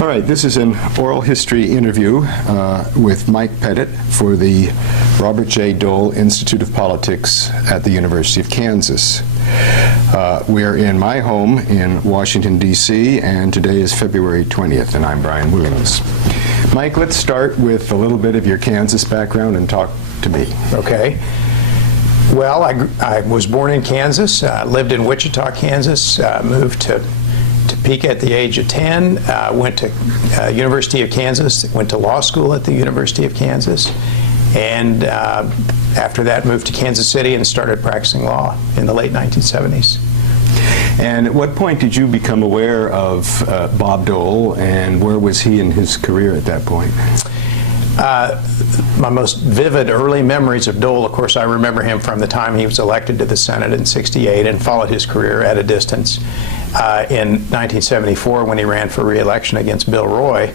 All right, this is an oral history interview with Mike Pettit for the Robert J. Dole Institute of Politics at the University of Kansas. We are in my home in Washington, D.C., and today is February 20th, and I'm Brian Williams. Mike, let's start with a little bit of your Kansas background and talk to me. Okay. Well, I was born in Kansas, lived in Wichita, Kansas, moved to Topeka at the age of 10, went to University of Kansas, went to law school at the University of Kansas, and after that moved to Kansas City and started practicing law in the late 1970s. And at what point did you become aware of Bob Dole, and where was he in his career at that point? My most vivid early memories of Dole, of course, I remember him from the time he was elected to the Senate in '68 and followed his career at a distance. In 1974, when he ran for re-election against Bill Roy,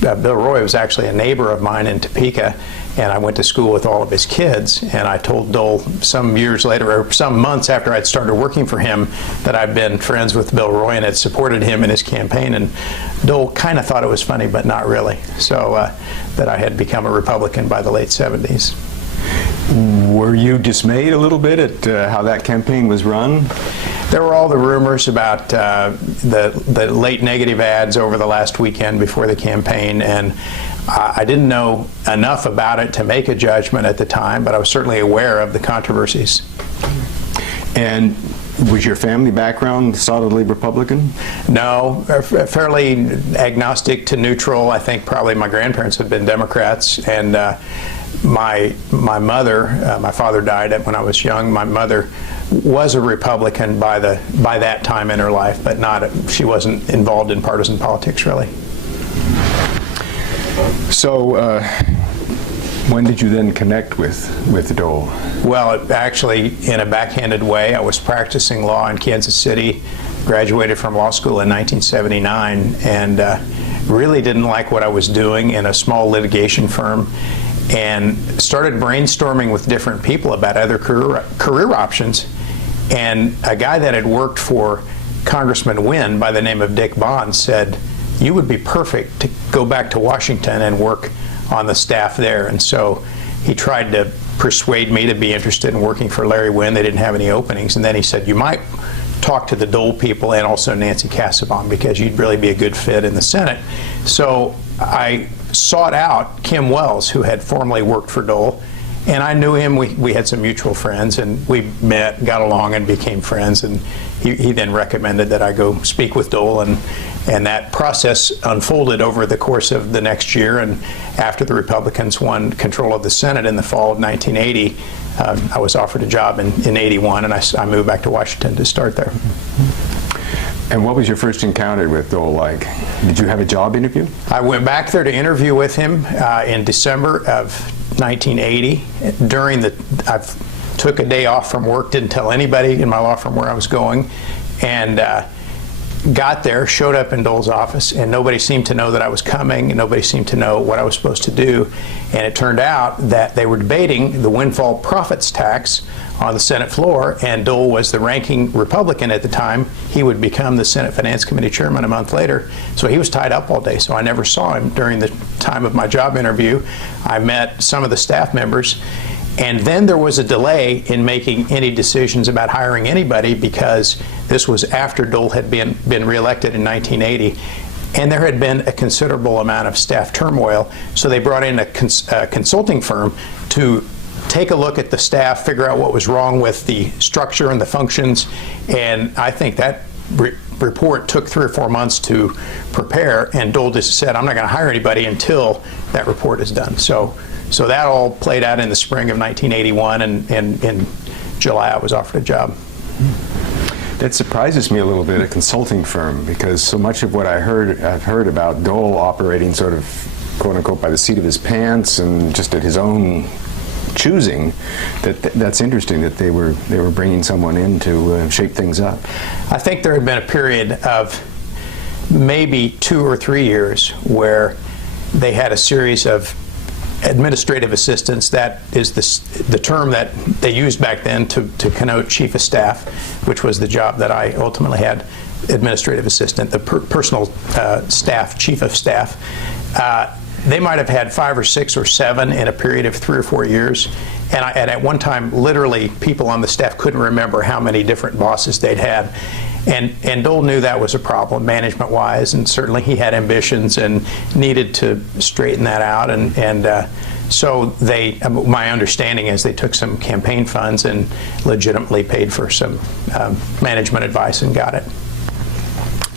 Bill Roy was actually a neighbor of mine in Topeka, and I went to school with all of his kids, and I told Dole some years later, or some months after I'd started working for him, that I'd been friends with Bill Roy and had supported him in his campaign, and Dole kind of thought it was funny, but not really, so that I had become a Republican by the late 70s. Were you dismayed a little bit at how that campaign was run? There were all the rumors about the late negative ads over the last weekend before the campaign, and I didn't know enough about it to make a judgment at the time, but I was certainly aware of the controversies. And was your family background solidly Republican? No, fairly agnostic to neutral. I think probably my grandparents had been Democrats, and my mother, my father died when I was young. My mother was a Republican by that time in her life, but she wasn't involved in partisan politics really. So when did you then connect with Dole? Well, actually, in a backhanded way, I was practicing law in Kansas City, graduated from law school in 1979, and really didn't like what I was doing in a small litigation firm, and started brainstorming with different people about other career options. And a guy that had worked for Congressman Wynn by the name of Dick Bond said, "You would be perfect to go back to Washington and work on the staff there." And so he tried to persuade me to be interested in working for Larry Wynn. They didn't have any openings. And then he said, "You might talk to the Dole people and also Nancy Casaubon, because you'd really be a good fit in the Senate." So I sought out Kim Wells, who had formerly worked for Dole, and I knew him. We had some mutual friends, and we met, got along, and became friends. And he then recommended that I go speak with Dole, and that process unfolded over the course of the next year. And after the Republicans won control of the Senate in the fall of 1980, I was offered a job in 81, and I moved back to Washington to start there. And what was your first encounter with Dole like? Did you have a job interview? I went back there to interview with him in December of 1980. I took a day off from work, didn't tell anybody in my law firm where I was going, and got there, showed up in Dole's office, and nobody seemed to know that I was coming, and nobody seemed to know what I was supposed to do. And it turned out that they were debating the windfall profits tax on the Senate floor, and Dole was the ranking Republican at the time. He would become the Senate Finance Committee chairman a month later, so he was tied up all day, so I never saw him during the time of my job interview. I met some of the staff members, and then there was a delay in making any decisions about hiring anybody, because this was after Dole had been reelected in 1980. And there had been a considerable amount of staff turmoil, so they brought in a consulting firm to take a look at the staff, figure out what was wrong with the structure and the functions, and I think that report took 3 or 4 months to prepare, and Dole just said, "I'm not going to hire anybody until that report is done." So that all played out in the spring of 1981, and in July I was offered a job. That surprises me a little bit, a consulting firm, because so much of what I've heard about Dole operating sort of, quote unquote, by the seat of his pants and just at his own choosing, that's interesting that they were bringing someone in to shake things up. I think there had been a period of maybe 2 or 3 years where they had a series of administrative assistants. That is the term that they used back then to connote chief of staff, which was the job that I ultimately had. administrative assistant, the personal staff, chief of staff, they might have had 5 or 6 or 7 in a period of 3 or 4 years. And at one time, literally, people on the staff couldn't remember how many different bosses they'd had. And Dole knew that was a problem, management-wise, and certainly he had ambitions and needed to straighten that out. So my understanding is they took some campaign funds and legitimately paid for some management advice and got it.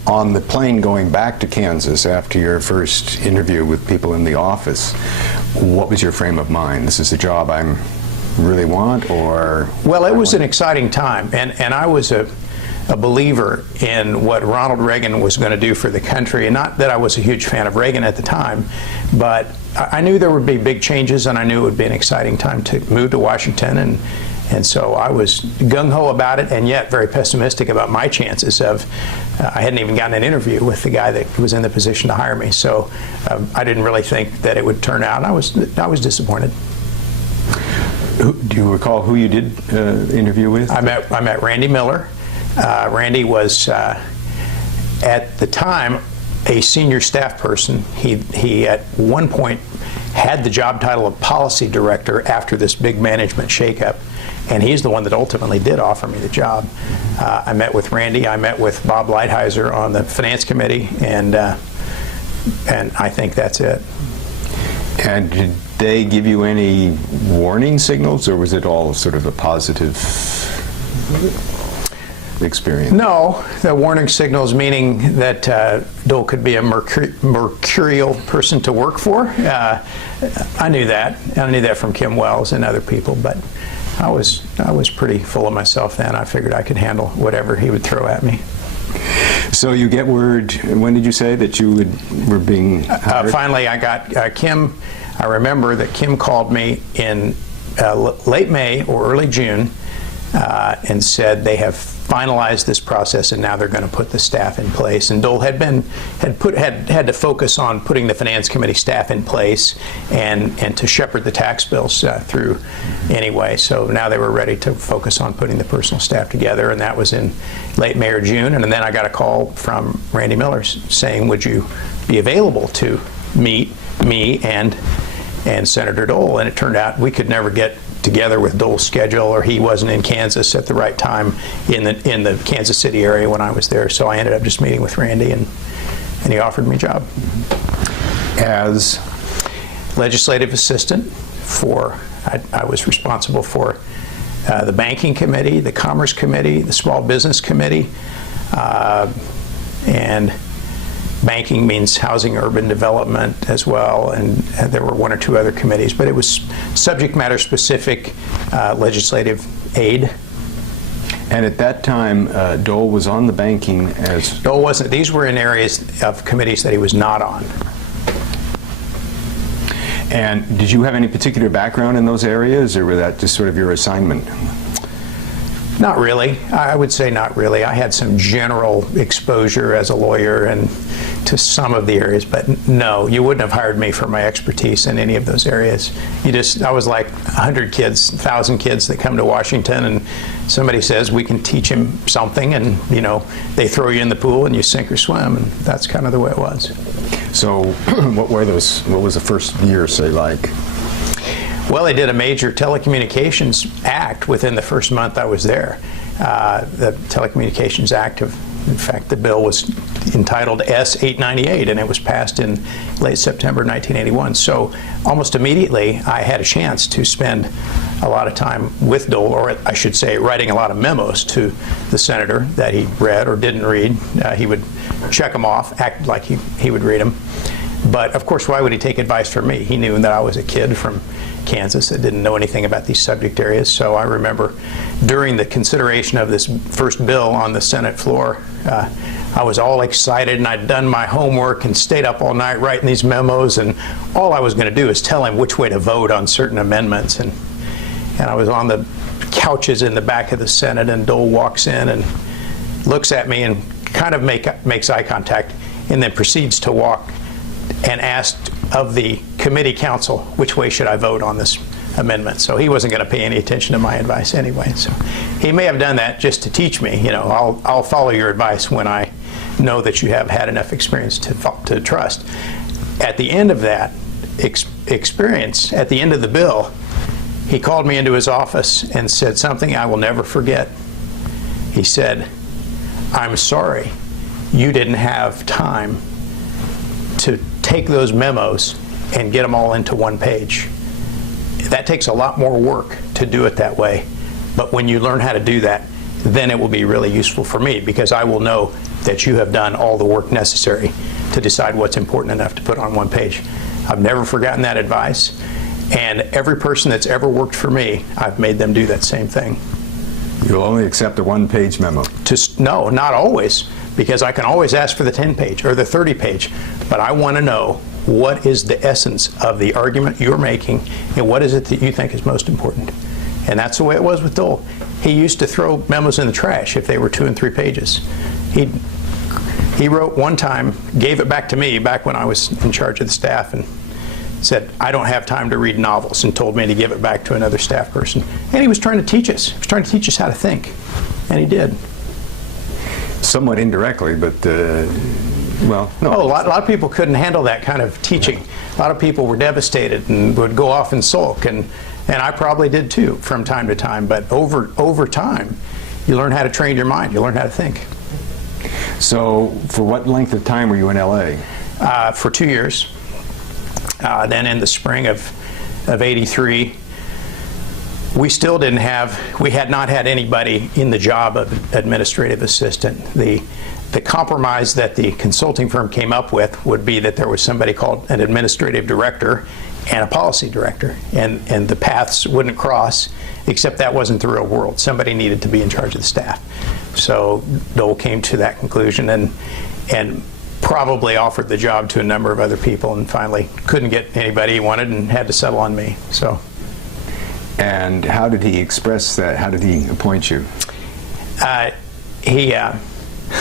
On the plane going back to Kansas after your first interview with people in the office, what was your frame of mind? This is a job I really want, or? Well, it was an exciting time, and I was a believer in what Ronald Reagan was going to do for the country. And not that I was a huge fan of Reagan at the time, but I knew there would be big changes, and I knew it would be an exciting time to move to Washington. And so I was gung-ho about it, and yet very pessimistic about my chances of, I hadn't even gotten an interview with the guy that was in the position to hire me. So I didn't really think that it would turn out, and I was disappointed. Do you recall who you did interview with? I met Randy Miller. Randy was, at the time, a senior staff person. He at one point had the job title of policy director after this big management shakeup, and he's the one that ultimately did offer me the job. I met with Randy. I met with Bob Lighthizer on the finance committee, and I think that's it. And did they give you any warning signals, or was it all sort of a positive experience? No, the warning signals meaning that Dole could be a mercurial person to work for. I knew that. I knew that from Kim Wells and other people, but I was pretty full of myself then. I figured I could handle whatever he would throw at me. So you get word, when did you say that you were being hired? Finally, I got Kim. I remember that Kim called me in late May or early June and said they have finalized this process and now they're going to put the staff in place. And Dole had to focus on putting the finance committee staff in place and to shepherd the tax bills through anyway. So now they were ready to focus on putting the personal staff together, and that was in late May or June. And then I got a call from Randy Miller saying, would you be available to meet me and Senator Dole? And it turned out we could never get together with Dole's schedule, or he wasn't in Kansas at the right time in the Kansas City area when I was there. So I ended up just meeting with Randy, and he offered me a job. As? Legislative assistant for, I was responsible for the Banking Committee, the Commerce Committee, the Small Business Committee, and banking means housing, urban development as well, and there were 1 or 2 other committees, but it was subject matter specific legislative aid. And at that time, Dole was on the banking as... Dole wasn't. These were in areas of committees that he was not on. And did you have any particular background in those areas, or was that just sort of your assignment? Not really. I would say not really. I had some general exposure as a lawyer and to some of the areas, but no, you wouldn't have hired me for my expertise in any of those areas. I was like 100 kids, 1,000 kids that come to Washington, and somebody says we can teach him something, and they throw you in the pool and you sink or swim, and that's kind of the way it was. So what was the first year, say, like? Well, they did a major Telecommunications Act within the first month I was there. The Telecommunications Act, in fact, the bill was entitled S-898, and it was passed in late September 1981. So almost immediately, I had a chance to spend a lot of time with Dole, or I should say, writing a lot of memos to the senator that he read or didn't read. He would check them off, act like he would read them. But of course, why would he take advice from me? He knew that I was a kid from Kansas that didn't know anything about these subject areas. So I remember during the consideration of this first bill on the Senate floor, I was all excited, and I'd done my homework and stayed up all night writing these memos, and all I was going to do is tell him which way to vote on certain amendments. And I was on the couches in the back of the Senate, and Dole walks in and looks at me and kind of makes eye contact, and then proceeds to walk and asked of the committee counsel, which way should I vote on this amendment. So he wasn't going to pay any attention to my advice anyway. So he may have done that just to teach me, I'll follow your advice when I know that you have had enough experience to trust. At the end of that experience, at the end of the bill, he called me into his office and said something I will never forget. He said, "I'm sorry you didn't have time to take those memos and get them all into one page. That takes a lot more work to do it that way. But when you learn how to do that, then it will be really useful for me, because I will know that you have done all the work necessary to decide what's important enough to put on one page." I've never forgotten that advice. And every person that's ever worked for me, I've made them do that same thing. You'll only accept a one-page memo? No, not always, because I can always ask for the 10-page or the 30-page, but I want to know what is the essence of the argument you're making and what is it that you think is most important. And that's the way it was with Dole. He used to throw memos in the trash if they were 2 and 3 pages. He wrote one time, gave it back to me back when I was in charge of the staff, and said, "I don't have time to read novels," and told me to give it back to another staff person. And he was trying to teach us. He was trying to teach us how to think. And he did. Somewhat indirectly, but, well, no. Oh, a lot of people couldn't handle that kind of teaching. A lot of people were devastated and would go off and sulk. And I probably did too from time to time. But over time, you learn how to train your mind. You learn how to think. So for what length of time were you in L.A.? For 2 years. Then in the spring of '83, we had not had anybody in the job of administrative assistant. The compromise that the consulting firm came up with would be that there was somebody called an administrative director and a policy director, and the paths wouldn't cross, except that wasn't the real world. Somebody needed to be in charge of the staff. So Dole came to that conclusion and probably offered the job to a number of other people, and finally couldn't get anybody he wanted and had to settle on me. So. And how did he express that? How did he appoint you?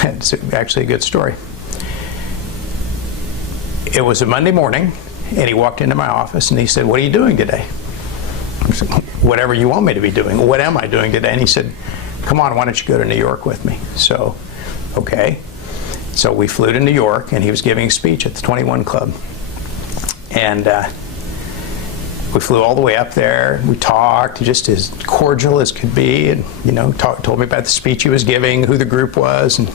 It's actually a good story. It was a Monday morning, and he walked into my office and he said, "What are you doing today?" I said, "Whatever you want me to be doing." "What am I doing today?" And he said, "Come on, why don't you go to New York with me?" So, okay. So we flew to New York, and he was giving a speech at the 21 Club. And we flew all the way up there. We talked, just as cordial as could be, and told me about the speech he was giving, who the group was, and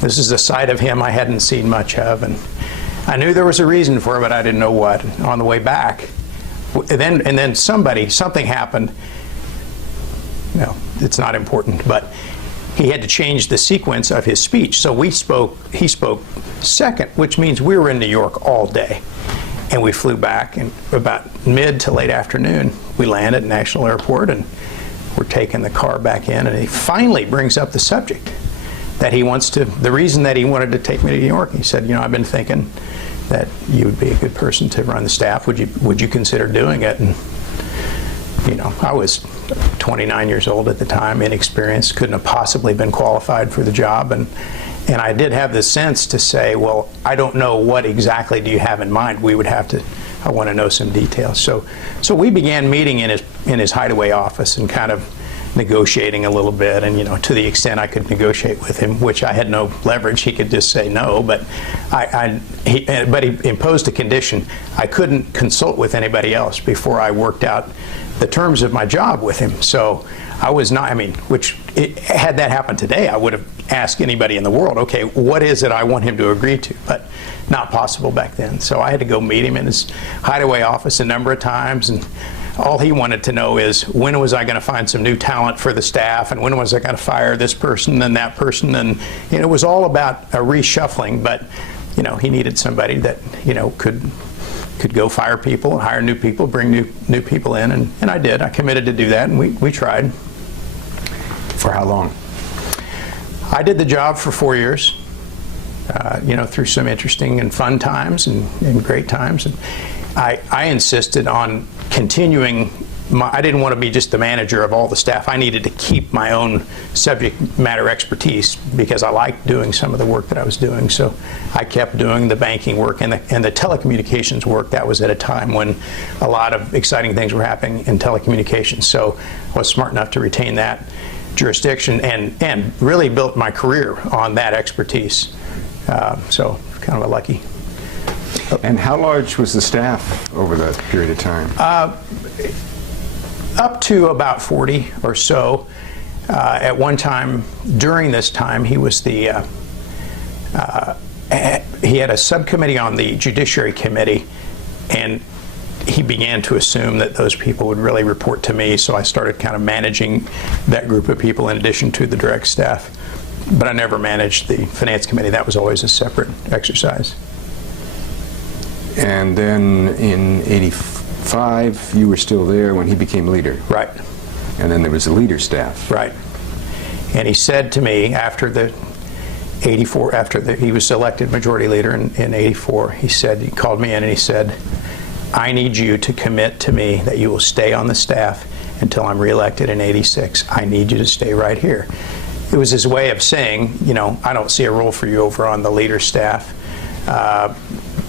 this is a side of him I hadn't seen much of. And I knew there was a reason for it, but I didn't know what. On the way back, and then something happened. No, it's not important, but he had to change the sequence of his speech. So he spoke second, which means we were in New York all day. And we flew back, and about mid to late afternoon, we landed at National Airport, and we're taking the car back in, and he finally brings up the subject that the reason that he wanted to take me to New York. He said, "I've been thinking that you would be a good person to run the staff. Would you consider doing it?" And I was 29 years old at the time, inexperienced, couldn't have possibly been qualified for the job, and I did have the sense to say, "Well, I don't know what exactly do you have in mind. I want to know some details." So we began meeting in his hideaway office and kind of negotiating a little bit, and to the extent I could negotiate with him, which I had no leverage. He could just say no, but he imposed a condition. I couldn't consult with anybody else before I worked out the terms of my job with him. So I was not, had that happened today, I would have asked anybody in the world, okay, what is it I want him to agree to? But not possible back then. So I had to go meet him in his hideaway office a number of times, and all he wanted to know is, when was I going to find some new talent for the staff, and when was I going to fire this person and that person? And it was all about a reshuffling, but he needed somebody that could go fire people, hire new people, bring new people in, and I did. I committed to do that, and we tried. For how long? I did the job for 4 years, through some interesting and fun times and great times. And I insisted on continuing I didn't want to be just the manager of all the staff. I needed to keep my own subject matter expertise because I liked doing some of the work that I was doing. So I kept doing the banking work and the telecommunications work. That was at a time when a lot of exciting things were happening in telecommunications. So I was smart enough to retain that jurisdiction and really built my career on that expertise. So kind of a lucky. And how large was the staff over that period of time? Up to about 40 or so. At one time, during this time, he was the he had a subcommittee on the Judiciary Committee, and he began to assume that those people would really report to me, so I started kind of managing that group of people in addition to the direct staff. But I never managed the Finance Committee. That was always a separate exercise. And then in '85, you were still there when he became leader. Right. And then there was a leader staff. Right. And he said to me after the '84, he was elected majority leader in '84, he called me in and he said, I need you to commit to me that you will stay on the staff until I'm reelected in '86. I need you to stay right here. It was his way of saying, you know, I don't see a role for you over on the leader staff.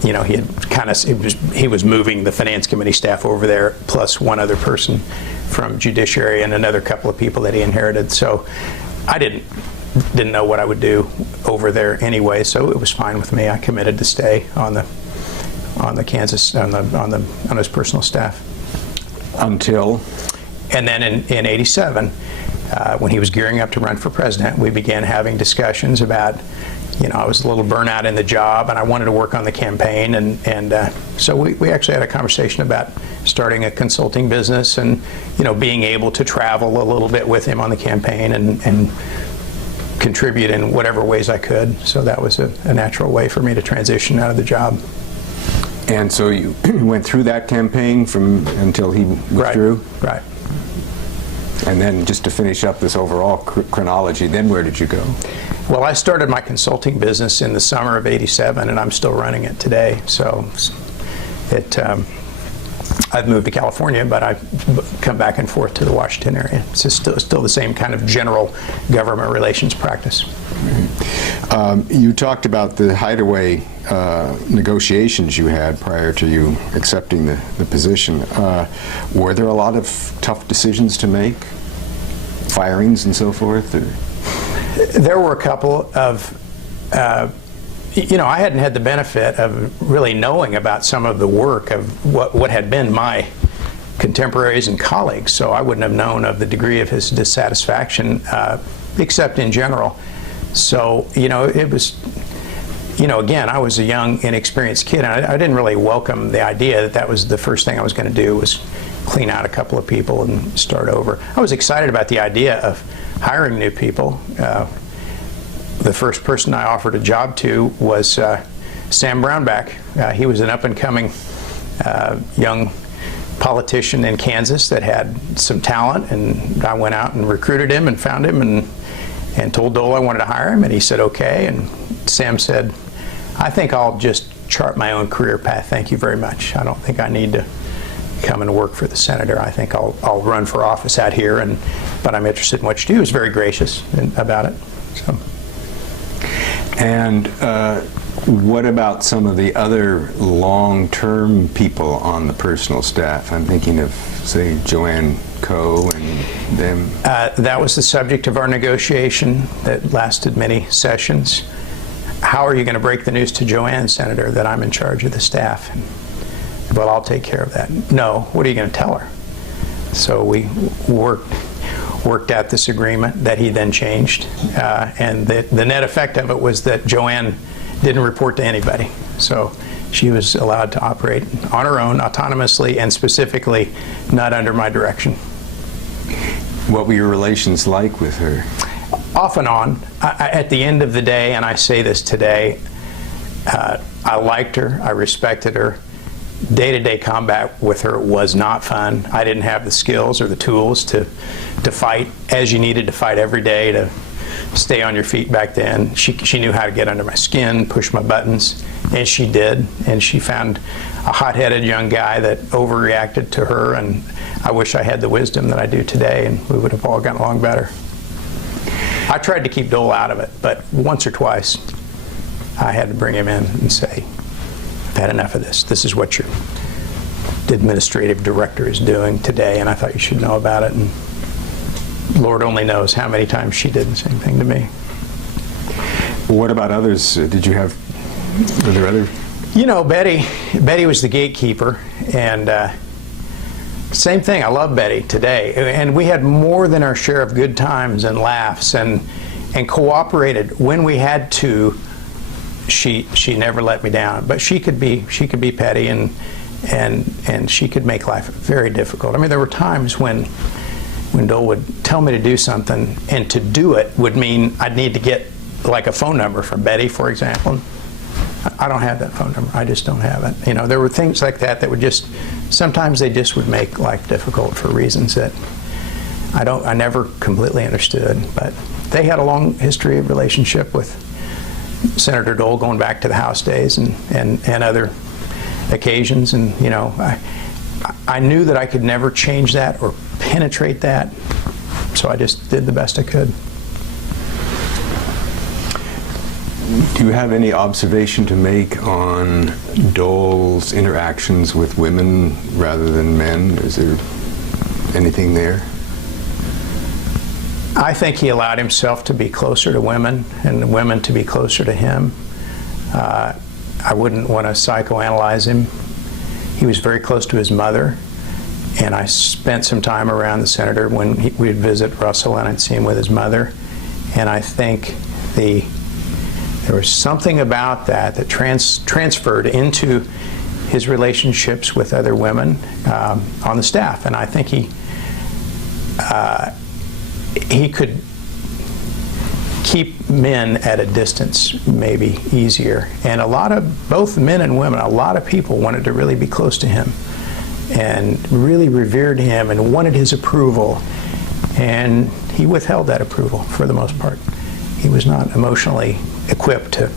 You know, he had kind of, he was moving the Finance Committee staff over there, plus one other person from Judiciary and another couple of people that he inherited. So I didn't know what I would do over there anyway, so it was fine with me. I committed to stay on the Kansas, on his personal staff. Until? And then in '87, when he was gearing up to run for president, we began having discussions about, you know, I was a little burnt out in the job and I wanted to work on the campaign, and so we actually had a conversation about starting a consulting business and, you know, being able to travel a little bit with him on the campaign and contribute in whatever ways I could. So that was a natural way for me to transition out of the job. And so you went through that campaign until he withdrew? Right. And then just to finish up this overall chronology, then where did you go? Well, I started my consulting business in the summer of '87, and I'm still running it today. So I've moved to California, but I've come back and forth to the Washington area. It's still the same kind of general government relations practice. You talked about the hideaway negotiations you had prior to you accepting the position. Were there a lot of tough decisions to make? Firings and so forth? Or? There were a couple of, you know, I hadn't had the benefit of really knowing about some of the work of what had been my contemporaries and colleagues, so I wouldn't have known of the degree of his dissatisfaction, except in general. So, you know, it was, you know, again, I was a young, inexperienced kid, and I didn't really welcome the idea that was the first thing I was going to do was clean out a couple of people and start over. I was excited about the idea of hiring new people. The first person I offered a job to was Sam Brownback. He was an up-and-coming young politician in Kansas that had some talent, and I went out and recruited him and found him and told Dole I wanted to hire him, and he said okay, and Sam said, I think I'll just chart my own career path, thank you very much. I don't think I need to come and work for the senator. I think I'll run for office out here, but I'm interested in what you do. He was very gracious about it. So. And what about some of the other long-term people on the personal staff? I'm thinking of, say, Joanne Co. and them. That was the subject of our negotiation that lasted many sessions. How are you going to break the news to Joann, Senator, that I'm in charge of the staff? Well, I'll take care of that. No, what are you going to tell her? So we worked out this agreement that he then changed, and the net effect of it was that Joann didn't report to anybody. So she was allowed to operate on her own, autonomously, and specifically not under my direction. What were your relations like with her? Off and on. At the end of the day, and I say this today, I liked her, I respected her. Day-to-day combat with her was not fun. I didn't have the skills or the tools to fight as you needed to fight every day to stay on your feet back then. She knew how to get under my skin, push my buttons, and she did. And she found a hot-headed young guy that overreacted to her, and I wish I had the wisdom that I do today, and we would have all gotten along better. I tried to keep Dole out of it, but once or twice I had to bring him in and say, I've had enough of this. This is what your administrative director is doing today, and I thought you should know about it. And Lord only knows how many times she did the same thing to me. What about others? Were there other? You know, Betty was the gatekeeper, and same thing. I love Betty today, and we had more than our share of good times and laughs, and cooperated when we had to. She never let me down, but she could be petty, and she could make life very difficult. I mean, there were times when Dole would tell me to do something, and to do it would mean I'd need to get like a phone number from Betty, for example. I don't have that phone number. I just don't have it. You know, there were things like that would just, sometimes they just would make life difficult for reasons that I never completely understood. But they had a long history of relationship with Senator Dole going back to the House days and other occasions. And, you know, I knew that I could never change that or penetrate that, so I just did the best I could. Do you have any observation to make on Dole's interactions with women rather than men? Is there anything there? I think he allowed himself to be closer to women and women to be closer to him. I wouldn't want to psychoanalyze him. He was very close to his mother, and I spent some time around the senator when we'd visit Russell, and I'd see him with his mother. And I think there was something about that transferred into his relationships with other women on the staff, and I think he could keep men at a distance maybe easier. And both men and women, a lot of people wanted to really be close to him and really revered him and wanted his approval, and he withheld that approval for the most part. He was not emotionally equipped to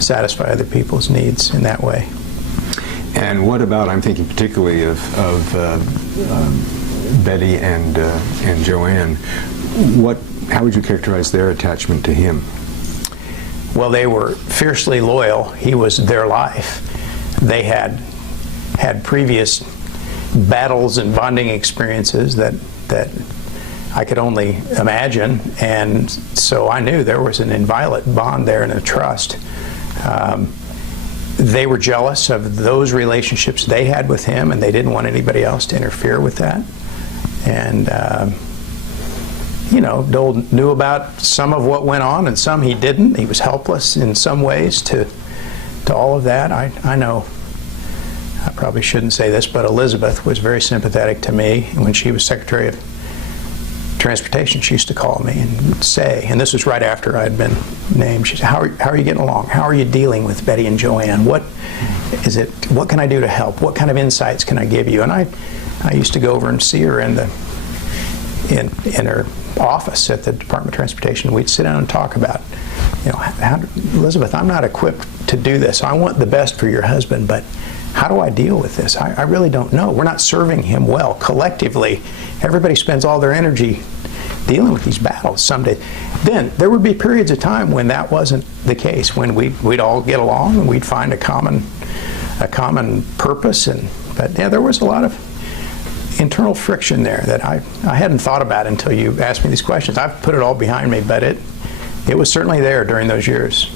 satisfy other people's needs in that way. And what about, I'm thinking particularly of Betty and Joann, how would you characterize their attachment to him? Well, they were fiercely loyal. He was their life. They had previous battles and bonding experiences that I could only imagine, and so I knew there was an inviolate bond there and a trust. They were jealous of those relationships they had with him, and they didn't want anybody else to interfere with that. And you know, Dole knew about some of what went on, and some he didn't. He was helpless in some ways to all of that. I know, I probably shouldn't say this, but Elizabeth was very sympathetic to me. And when she was Secretary of Transportation, she used to call me and say, and this was right after I had been named, she said, how are you getting along? How are you dealing with Betty and Joann? What can I do to help? What kind of insights can I give you? And I used to go over and see her in her office at the Department of Transportation. We'd sit down and talk about, you know, Elizabeth, I'm not equipped to do this. I want the best for your husband, but how do I deal with this? I really don't know. We're not serving him well collectively. Everybody spends all their energy dealing with these battles someday. Then there would be periods of time when that wasn't the case, when we'd all get along and we'd find a common purpose. But yeah, there was a lot of internal friction there that I hadn't thought about until you asked me these questions. I've put it all behind me, but it was certainly there during those years.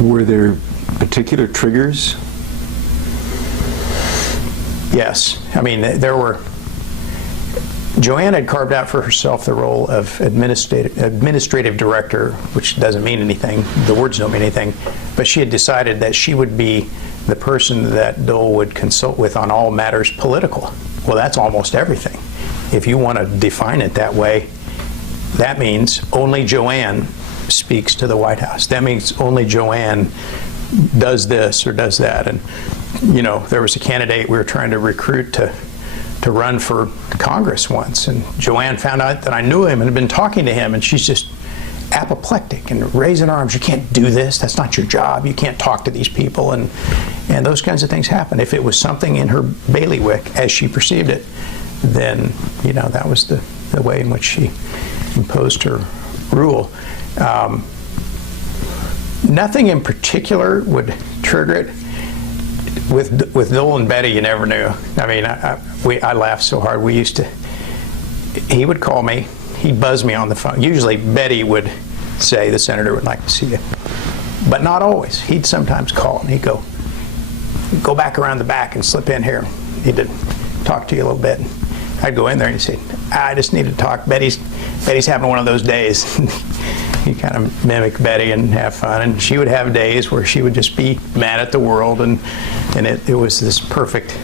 Were there particular triggers? Yes. I mean, Joann had carved out for herself the role of administrative director, which doesn't mean anything. The words don't mean anything. But she had decided that she would be the person that Dole would consult with on all matters political. Well, that's almost everything. If you want to define it that way, that means only Joann speaks to the White House. That means only Joann does this or does that. And, you know, there was a candidate we were trying to recruit to run for Congress once, and Joann found out that I knew him and had been talking to him, and she's just apoplectic and raising arms. You can't do this. That's not your job. You can't talk to these people. And those kinds of things happen. If it was something in her bailiwick, as she perceived it, then, you know, that was the way in which she imposed her rule. Nothing in particular would trigger it. With Dole and Betty, you never knew. I mean, I laughed so hard. He would call me. He'd buzz me on the phone. Usually Betty would say, the senator would like to see you. But not always. He'd sometimes call and he'd go back around the back and slip in here. Need to talk to you a little bit. I'd go in there and he'd say, I just need to talk. Betty's having one of those days. He'd kind of mimic Betty and have fun. And she would have days where she would just be mad at the world, and it was this perfect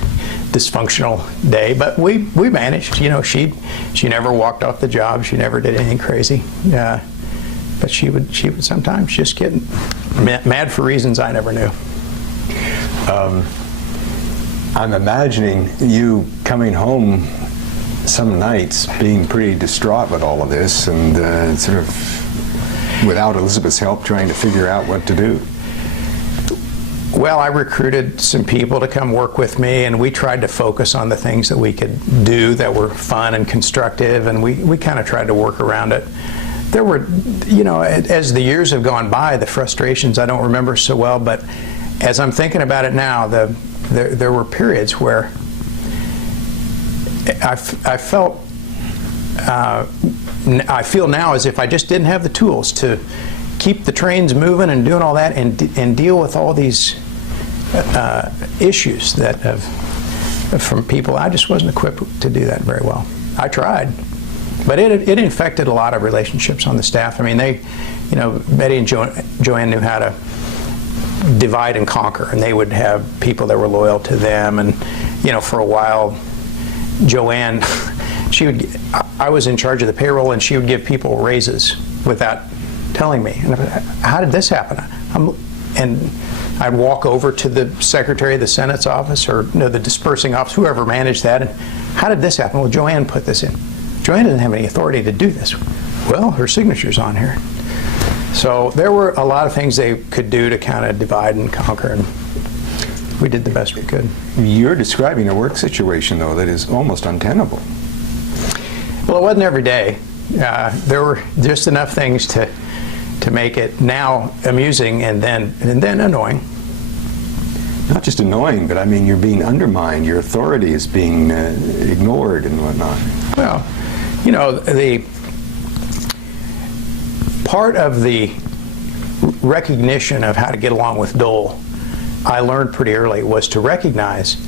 dysfunctional day. But we managed. You know, she never walked off the job. She never did anything crazy. But she would sometimes just get mad for reasons I never knew. I'm imagining you coming home some nights being pretty distraught with all of this, and sort of without Elizabeth's help trying to figure out what to do. Well, I recruited some people to come work with me, and we tried to focus on the things that we could do that were fun and constructive, and we kind of tried to work around it. There were, you know, as the years have gone by, the frustrations I don't remember so well, but as I'm thinking about it now, there were periods where I feel now as if I just didn't have the tools to keep the trains moving and doing all that and deal with all these issues that from people. I just wasn't equipped to do that very well. I tried, but it infected a lot of relationships on the staff. I mean, you know, Betty and Joann knew how to divide and conquer, and they would have people that were loyal to them. And, you know, for a while, Joann, I was in charge of the payroll, and she would give people raises without telling me. And how did this happen? And I'd walk over to the Secretary of the Senate's office, or the dispersing office, whoever managed that, and how did this happen? Well, Joann put this in. Joann doesn't have any authority to do this. Well, her signature's on here. So there were a lot of things they could do to kind of divide and conquer, and we did the best we could. You're describing a work situation, though, that is almost untenable. Well, it wasn't every day. There were just enough things to make it now amusing and then annoying. Not just annoying, but I mean, you're being undermined. Your authority is being ignored and whatnot. Well, you know, the part of the recognition of how to get along with Dole, I learned pretty early, was to recognize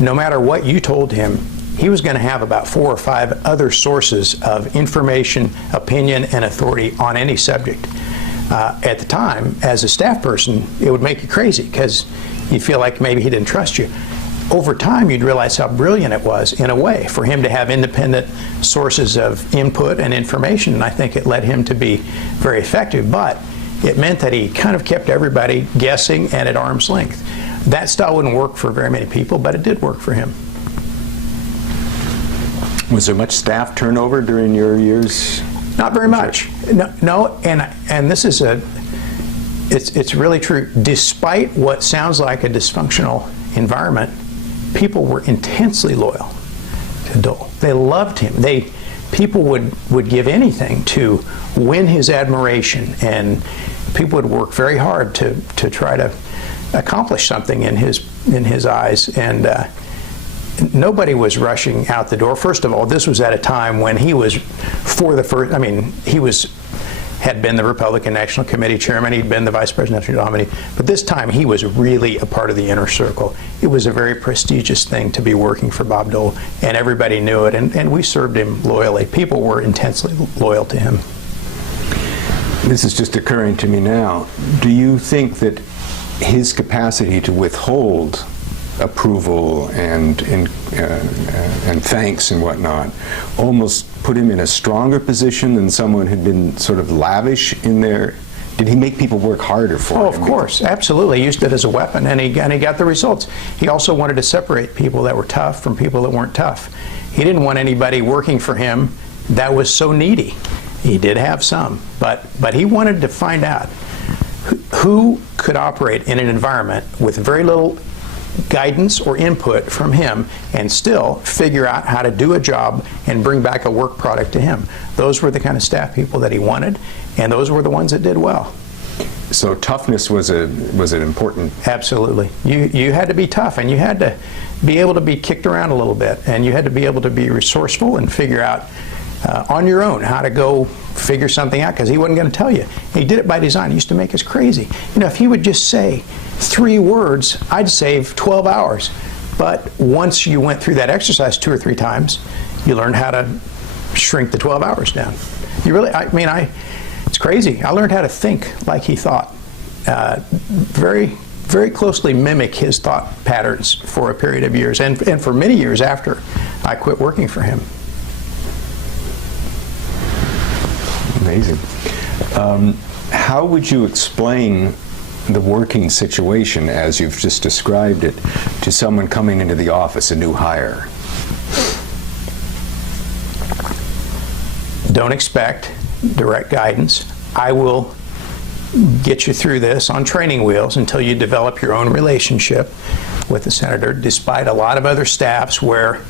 no matter what you told him, he was going to have about 4 or 5 other sources of information, opinion, and authority on any subject. At the time, as a staff person, it would make you crazy because you'd feel like maybe he didn't trust you. Over time, you'd realize how brilliant it was, in a way, for him to have independent sources of input and information, and I think it led him to be very effective. But it meant that he kind of kept everybody guessing and at arm's length. That style wouldn't work for very many people, but it did work for him. Was there much staff turnover during your years? Not very much. No, and this is it's really true. Despite what sounds like a dysfunctional environment, people were intensely loyal to Dole. They loved him. People would give anything to win his admiration, and people would work very hard to try to accomplish something in his eyes. And nobody was rushing out the door. First of all, this was at a time when he was had been the Republican National Committee chairman, he'd been the vice presidential nominee, but this time he was really a part of the inner circle. It was a very prestigious thing to be working for Bob Dole, and everybody knew it, and we served him loyally. People were intensely loyal to him. This is just occurring to me now. Do you think that his capacity to withhold approval and thanks and whatnot almost put him in a stronger position than someone who'd been sort of lavish in there? Did he make people work harder for him? Oh, of course, absolutely. He used it as a weapon, and he got the results. He also wanted to separate people that were tough from people that weren't tough. He didn't want anybody working for him that was so needy. He did have some, but he wanted to find out who could operate in an environment with very little guidance or input from him and still figure out how to do a job and bring back a work product to him. Those were the kind of staff people that he wanted, and those were the ones that did well. So toughness was an important... Absolutely. You had to be tough, and you had to be able to be kicked around a little bit, and you had to be able to be resourceful and figure out on your own how to go figure something out, because he wasn't going to tell you. He did it by design. He used to make us crazy. You know, if he would just say 3 words, I'd save 12 hours. But once you went through that exercise 2 or 3 times, you learned how to shrink the 12 hours down. You really, it's crazy. I learned how to think like he thought. Very, very closely mimic his thought patterns for a period of years, and for many years after I quit working for him. Amazing. How would you explain the working situation as you've just described it to someone coming into the office, a new hire? Don't expect direct guidance. I will get you through this on training wheels until you develop your own relationship with the senator, despite a lot of other staffs where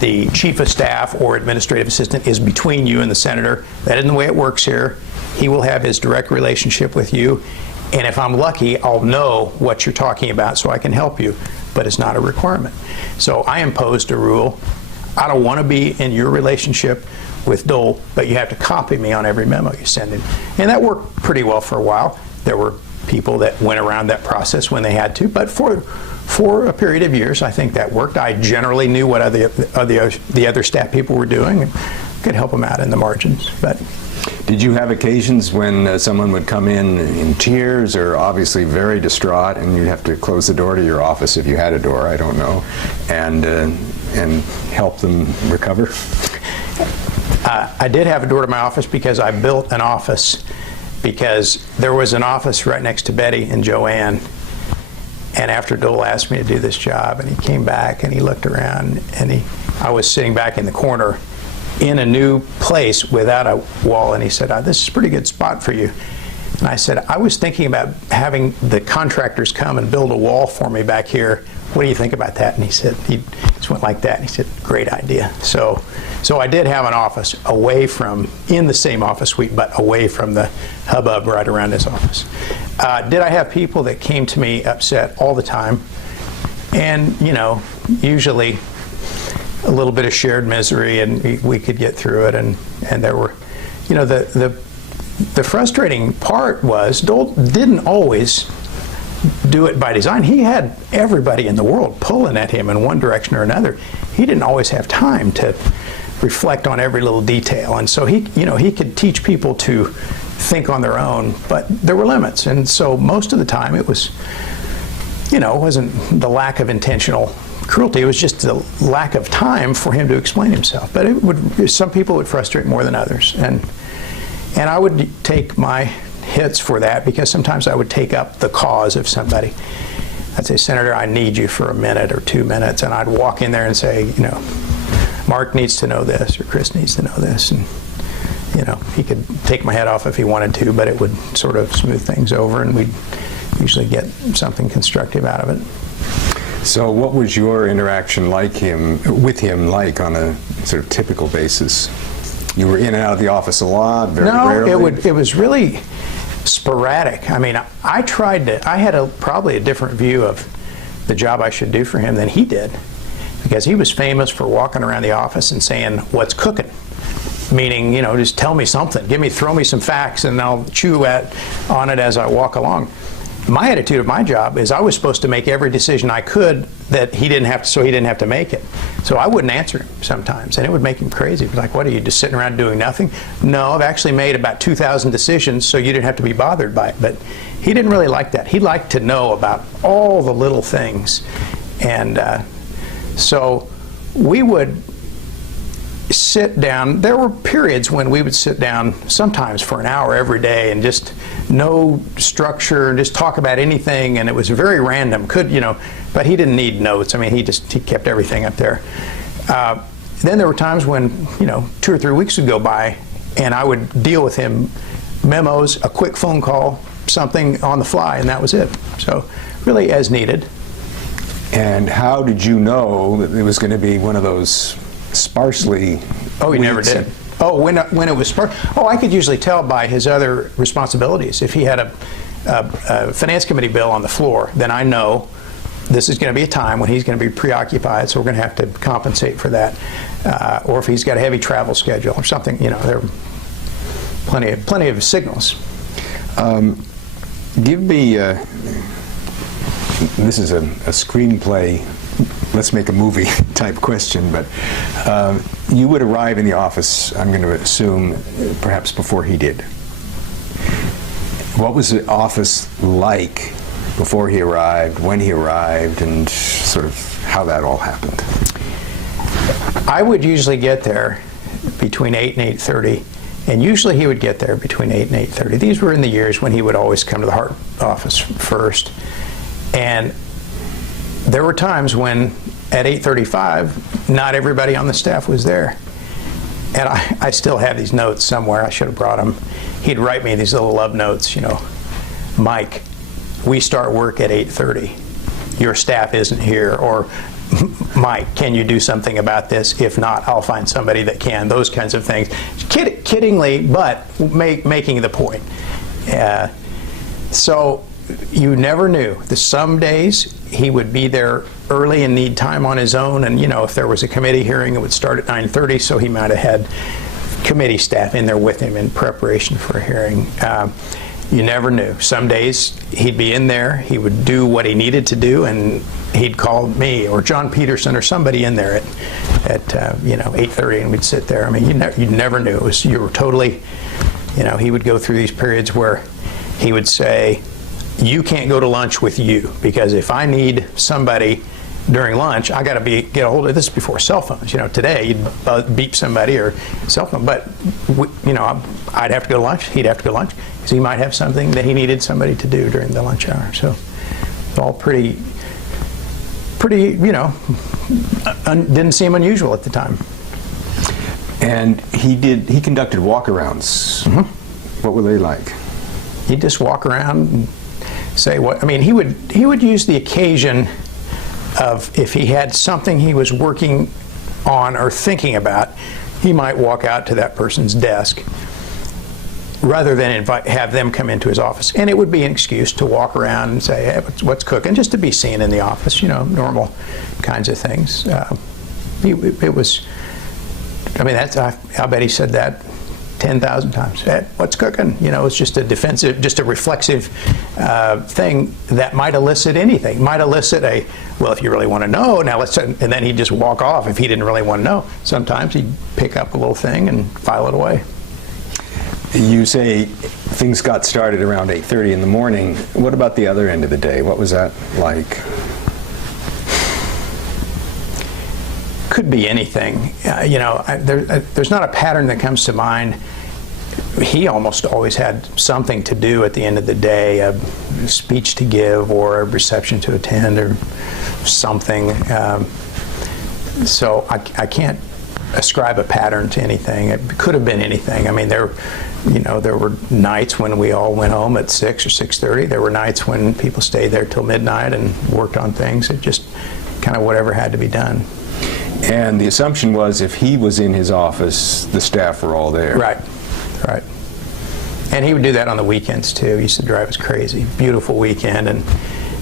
the chief of staff or administrative assistant is between you and the senator. That isn't the way it works here. He will have his direct relationship with you, and if I'm lucky, I'll know what you're talking about so I can help you, but it's not a requirement. So I imposed a rule. I don't want to be in your relationship with Dole, but you have to copy me on every memo you send him. And that worked pretty well for a while. There were people that went around that process when they had to, but for a period of years, I think that worked. I generally knew what the other staff people were doing and could help them out in the margins. But did you have occasions when someone would come in tears or obviously very distraught, and you'd have to close the door to your office if you had a door, I don't know, and help them recover? I did have a door to my office because I built an office, because there was an office right next to Betty and Joann. And after Dole asked me to do this job, and he came back and he looked around, and I was sitting back in the corner in a new place without a wall, and he said, this is a pretty good spot for you. And I said, I was thinking about having the contractors come and build a wall for me back here. What do you think about that? And he said, he just went like that, and he said, great idea. So I did have an office in the same office suite, but away from the hubbub right around his office. Did I have people that came to me upset all the time? And, you know, usually a little bit of shared misery, and we could get through it. And there were, you know, the frustrating part was Dole didn't always do it by design. He had everybody in the world pulling at him in one direction or another. He didn't always have time to reflect on every little detail, and so he could teach people to think on their own, but there were limits. And so most of the time it was, you know, it wasn't the lack of intentional cruelty, it was just the lack of time for him to explain himself. But some people would frustrate more than others, and I would take my hits for that, because sometimes I would take up the cause of somebody. I'd say, Senator, I need you for a minute or 2 minutes, and I'd walk in there and say, you know, Mark needs to know this, or Chris needs to know this, and you know, he could take my head off if he wanted to, but it would sort of smooth things over, and we'd usually get something constructive out of it. So what was your interaction with him like on a sort of typical basis? You were in and out of the office a lot, very rarely? No, it was really sporadic. I mean, I had probably a different view of the job I should do for him than he did, because he was famous for walking around the office and saying, what's cooking? Meaning, you know, just tell me something. Throw me some facts, and I'll chew on it as I walk along. My attitude of my job is I was supposed to make every decision I could that he didn't have to make it. So I wouldn't answer him sometimes, and it would make him crazy. He'd be like, what, are you just sitting around doing nothing? No, I've actually made about 2,000 decisions, so you didn't have to be bothered by it. But he didn't really like that. He liked to know about all the little things. And so we would sit down. There were periods when we would sit down sometimes for an hour every day, and just no structure, just talk about anything, and it was very random. But he didn't need notes. I mean, he kept everything up there. Then there were times when, 2 or 3 weeks would go by, and I would deal with him, memos, a quick phone call, something on the fly, and that was it. So really as needed. And how did you know that it was going to be one of those sparsely? Oh, he never did. Oh, when it was sparse. Oh, I could usually tell by his other responsibilities. If he had a finance committee bill on the floor, then I know this is going to be a time when he's going to be preoccupied, so we're going to have to compensate for that. Or if he's got a heavy travel schedule or something, you know, there are plenty of signals. Give me, this is a screenplay, let's make a movie type question, but you would arrive in the office, I'm going to assume, perhaps before he did. What was the office like before he arrived, when he arrived, and sort of how that all happened? I would usually get there between 8 and 8:30. And usually he would get there between 8 and 8:30. These were in the years when he would always come to the Hart office first. And there were times when at 8:35, not everybody on the staff was there. And I still have these notes somewhere. I should have brought them. He'd write me these little love notes, you know, Mike, we start work at 8:30. Your staff isn't here. Or Mike, can you do something about this? If not, I'll find somebody that can. Those kinds of things. Kiddingly, but making the point. So you never knew. Some days he would be there early and need time on his own. And, you know, if there was a committee hearing, it would start at 9:30, so he might have had committee staff in there with him in preparation for a hearing. You never knew. Some days he'd be in there, he would do what he needed to do, and he'd call me or John Peterson or somebody in there at 8:30, and we'd sit there. I mean, you never knew. You were totally, you know, he would go through these periods where he would say, you can't go to lunch with you, because if I need somebody during lunch, I got to get a hold of this before cell phones. You know, today you'd beep somebody or cell phone, but you know, I'd have to go to lunch. He'd have to go to lunch because he might have something that he needed somebody to do during the lunch hour. So it's all pretty, you know, didn't seem unusual at the time. And he conducted walkarounds. Mm-hmm. What were they like? He'd just walk around and say what. I mean, he would use the occasion of if he had something he was working on or thinking about, he might walk out to that person's desk rather than have them come into his office. And it would be an excuse to walk around and say, hey, what's cooking, just to be seen in the office, you know, normal kinds of things. It was, I mean, I bet he said that 10,000 times. Hey, what's cooking? You know, it's just a defensive, just a reflexive thing that might elicit anything. Might elicit a, well, if you really want to know, now let's, and then he'd just walk off if he didn't really want to know. Sometimes he'd pick up a little thing and file it away. You say things got started around 8:30 in the morning. What about the other end of the day? What was that like? Could be anything. You know, there's not a pattern that comes to mind. He almost always had something to do at the end of the day, a speech to give or a reception to attend or something. So I can't ascribe a pattern to anything. It could have been anything. I mean, there were nights when we all went home at 6 or 6:30. There were nights when people stayed there till midnight and worked on things. It just kind of whatever had to be done. And the assumption was if he was in his office, the staff were all there. Right. And he would do that on the weekends too. He used to drive us crazy. Beautiful weekend, and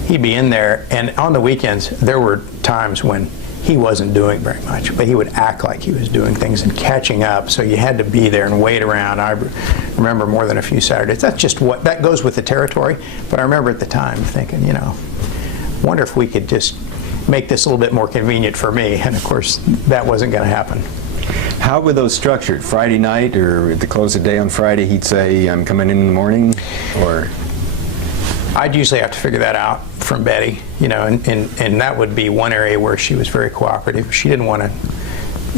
he'd be in there. And on the weekends, there were times when he wasn't doing very much, but he would act like he was doing things and catching up. So you had to be there and wait around. I remember more than a few Saturdays. That's just that goes with the territory. But I remember at the time thinking, you know, wonder if we could just make this a little bit more convenient for me. And of course, that wasn't going to happen. How were those structured? Friday night, or at the close of day on Friday, he'd say, I'm coming in the morning? Or I'd usually have to figure that out from Betty, you know, and that would be one area where she was very cooperative. She didn't want to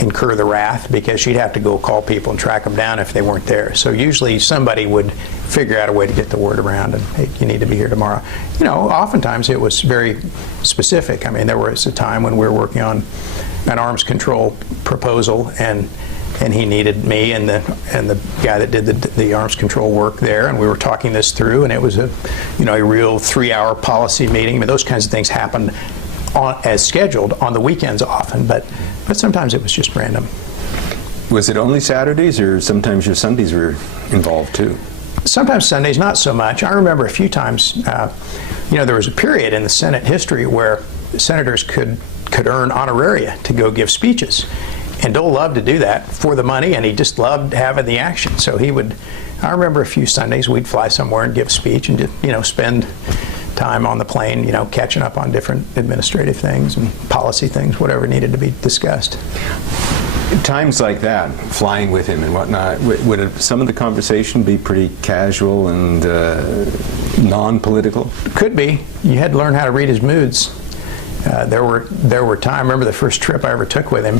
incur the wrath because she'd have to go call people and track them down if they weren't there. So usually somebody would figure out a way to get the word around and, hey, you need to be here tomorrow. You know, oftentimes it was very specific. I mean, there was a time when we were working on an arms control proposal, and and he needed me and the guy that did the arms control work there, and we were talking this through, and it was a real 3-hour policy meeting. I mean, those kinds of things happened as scheduled on the weekends often, but sometimes it was just random. Was it only Saturdays, or sometimes your Sundays were involved too? Sometimes Sundays, not so much. I remember a few times, there was a period in the Senate history where senators could earn honoraria to go give speeches. And Dole loved to do that for the money, and he just loved having the action. So I remember a few Sundays we'd fly somewhere and give a speech and just, spend time on the plane, catching up on different administrative things and policy things, whatever needed to be discussed. Times like that, flying with him and whatnot, would some of the conversation be pretty casual and non-political? Could be. You had to learn how to read his moods. There were times. I remember the first trip I ever took with him.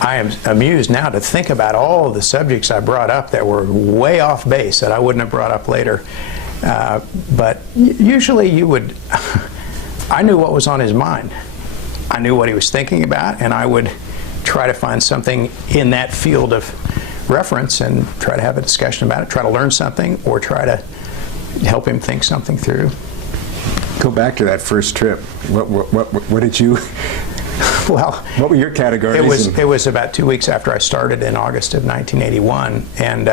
I am amused now to think about all of the subjects I brought up that were way off base that I wouldn't have brought up later. But usually I knew what was on his mind. I knew what he was thinking about, and I would try to find something in that field of reference and try to have a discussion about it, try to learn something, or try to help him think something through. Go back to that first trip. What did you... Well, what were your categories? It was about 2 weeks after I started in August of 1981, and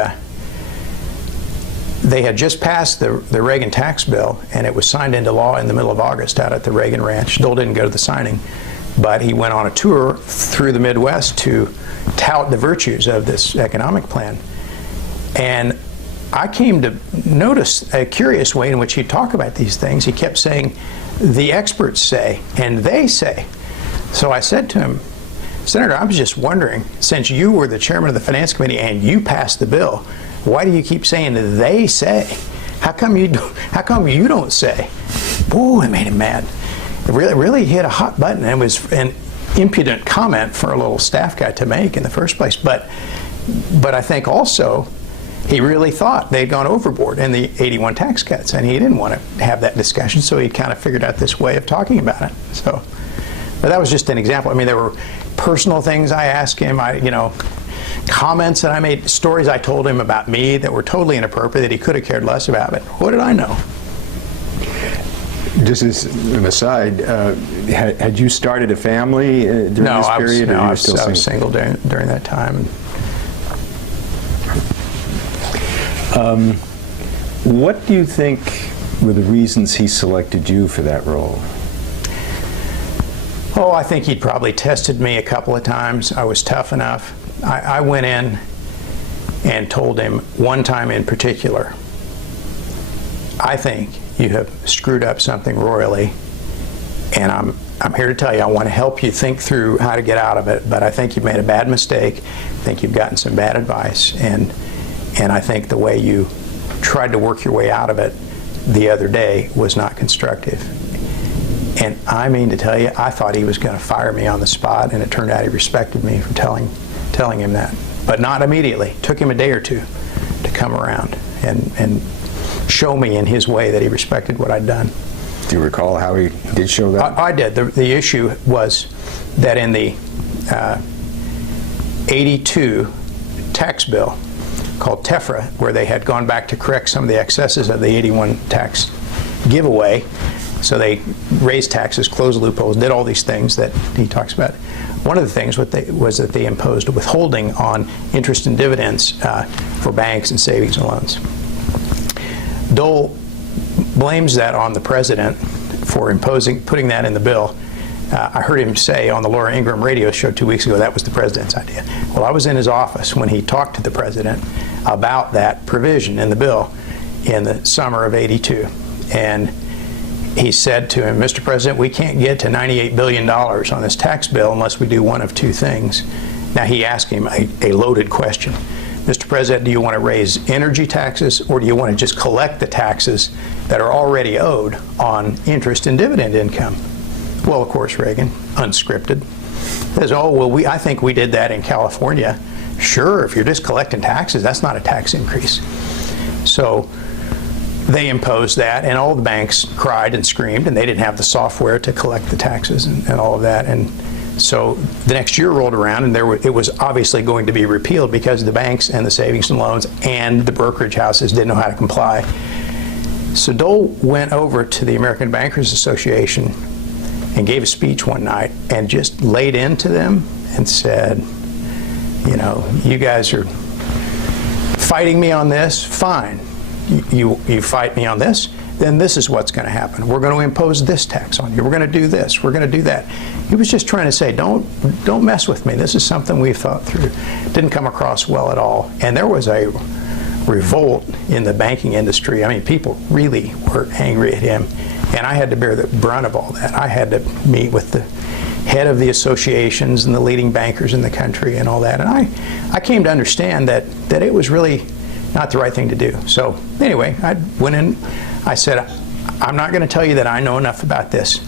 they had just passed the Reagan tax bill, and it was signed into law in the middle of August out at the Reagan Ranch. Dole didn't go to the signing, but he went on a tour through the Midwest to tout the virtues of this economic plan. And I came to notice a curious way in which he'd talk about these things. He kept saying, the experts say, and they say. So I said to him, Senator, I was just wondering, since you were the chairman of the Finance Committee and you passed the bill, why do you keep saying they say? How come you don't say? Ooh, it made him mad. It really hit a hot button, and it was an impudent comment for a little staff guy to make in the first place. But I think also he really thought they'd gone overboard in the 81 tax cuts, and he didn't want to have that discussion, so he kind of figured out this way of talking about it. So, but that was just an example. I mean, there were personal things I asked him, comments that I made, stories I told him about me that were totally inappropriate that he could have cared less about. But what did I know? Just as an aside, had you started a family during this period? I was single during that time. What do you think were the reasons he selected you for that role? Oh, I think he'd probably tested me a couple of times. I was tough enough. I went in and told him one time in particular, I think you have screwed up something royally, and I'm here to tell you I want to help you think through how to get out of it, but I think you've made a bad mistake. I think you've gotten some bad advice, and I think the way you tried to work your way out of it the other day was not constructive. And I mean to tell you, I thought he was going to fire me on the spot, and it turned out he respected me for telling him that. But not immediately. It took him a day or two to come around and show me in his way that he respected what I'd done. Do you recall how he did show that? I did. The issue was that in the 82 tax bill called TEFRA, where they had gone back to correct some of the excesses of the 81 tax giveaway, so they raised taxes, closed loopholes, did all these things that he talks about. One of the things was that they imposed a withholding on interest and dividends for banks and savings and loans. Dole blames that on the president for putting that in the bill. I heard him say on the Laura Ingraham radio show 2 weeks ago that was the president's idea. Well, I was in his office when he talked to the president about that provision in the bill in the summer of '82. And he said to him, Mr. President, we can't get to $98 billion on this tax bill unless we do one of two things. Now, he asked him a loaded question. Mr. President, do you want to raise energy taxes, or do you want to just collect the taxes that are already owed on interest and dividend income? Well, of course, Reagan, unscripted, says, oh, well, I think we did that in California. Sure, if you're just collecting taxes, that's not a tax increase. So they imposed that, and all the banks cried and screamed, and they didn't have the software to collect the taxes and all of that. And So the next year rolled around, and it was obviously going to be repealed because the banks and the savings and loans and the brokerage houses didn't know how to comply. So Dole went over to the American Bankers Association and gave a speech one night and just laid into them and said, you know, you guys are fighting me on this, fine. You fight me on this, then this is what's going to happen. We're going to impose this tax on you. We're going to do this. We're going to do that. He was just trying to say, don't mess with me. This is something we've thought through. Didn't come across well at all. And there was a revolt in the banking industry. I mean, people really were angry at him. And I had to bear the brunt of all that. I had to meet with the head of the associations and the leading bankers in the country and all that. And I came to understand that it was really not the right thing to do. So anyway, I went in, I said, I'm not going to tell you that I know enough about this,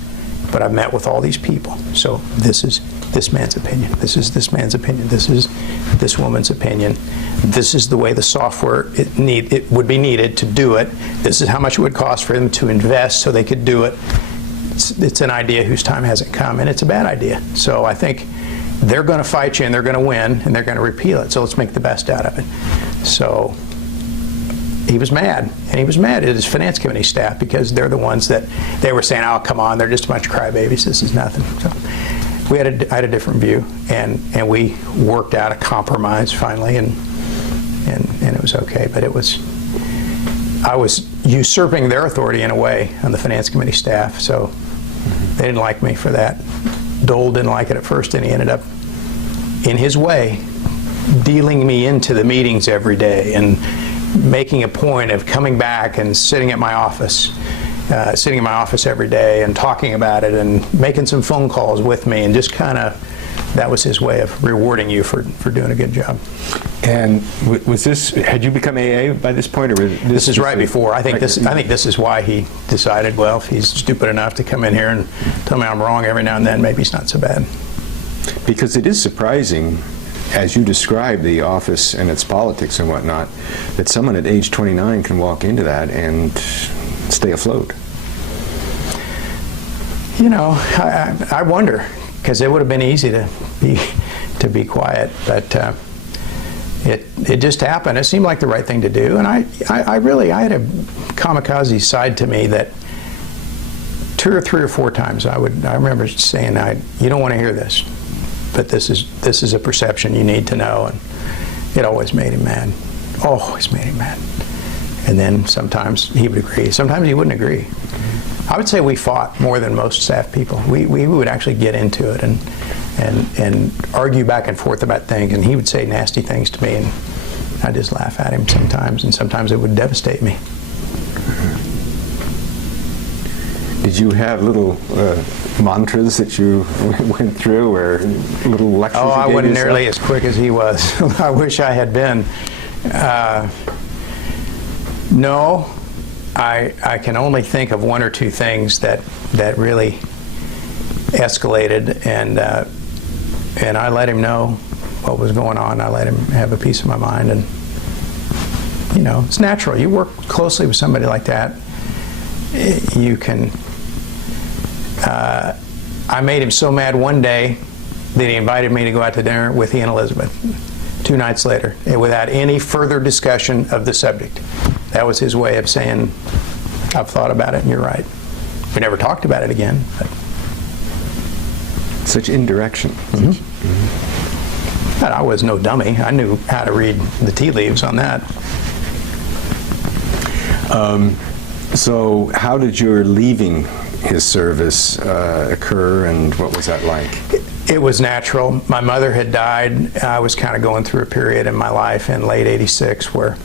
but I've met with all these people. So this is this man's opinion. This is this man's opinion. This is this woman's opinion. This is the way the software it would be needed to do it. This is how much it would cost for them to invest so they could do it. It's an idea whose time hasn't come, and it's a bad idea. So I think they're going to fight you, and they're going to win, and they're going to repeal it. So let's make the best out of it. So he was mad, and he was mad at his finance committee staff because they're the ones that they were saying, oh, come on, they're just a bunch of crybabies. This is nothing. So I had a different view, and we worked out a compromise finally, and it was okay. But I was usurping their authority in a way on the finance committee staff, so they didn't like me for that. Dole didn't like it at first, and he ended up, in his way, dealing me into the meetings every day and making a point of coming back and sitting in my office every day and talking about it and making some phone calls with me, and just kind of, that was his way of rewarding you for doing a good job. And was this, had you become AA by this point, or was this is right before? I think this is why he decided, well, if he's stupid enough to come in here and tell me I'm wrong every now and then, maybe it's not so bad. Because it is surprising, as you describe the office and its politics and whatnot, that someone at age 29 can walk into that and stay afloat. You know, I wonder, because it would have been easy to be quiet, but it just happened. It seemed like the right thing to do, and I had a kamikaze side to me that 2 or 3 or 4 times I remember saying, you don't want to hear this, but this is a perception you need to know, and it always made him mad. Always made him mad. And then sometimes he would agree, sometimes he wouldn't agree. I would say we fought more than most staff people. We would actually get into it and argue back and forth about things, and he would say nasty things to me, and I'd just laugh at him sometimes, and sometimes it would devastate me. Did you have little mantras that you went through, or little lectures? Oh, I wasn't nearly as quick as he was. I wish I had been. No, I can only think of 1 or 2 things that really escalated, and I let him know what was going on. I let him have a piece of my mind, and you know, it's natural. You work closely with somebody like that, you can. I made him so mad one day that he invited me to go out to dinner with he and Elizabeth 2 nights later, without any further discussion of the subject. That was his way of saying, I've thought about it and you're right. We never talked about it again. But. Such indirection. Mm-hmm. Mm-hmm. But I was no dummy. I knew how to read the tea leaves on that. So how did your leaving his service occur, and what was that like? It was natural. My mother had died. I was kind of going through a period in my life in late '86 where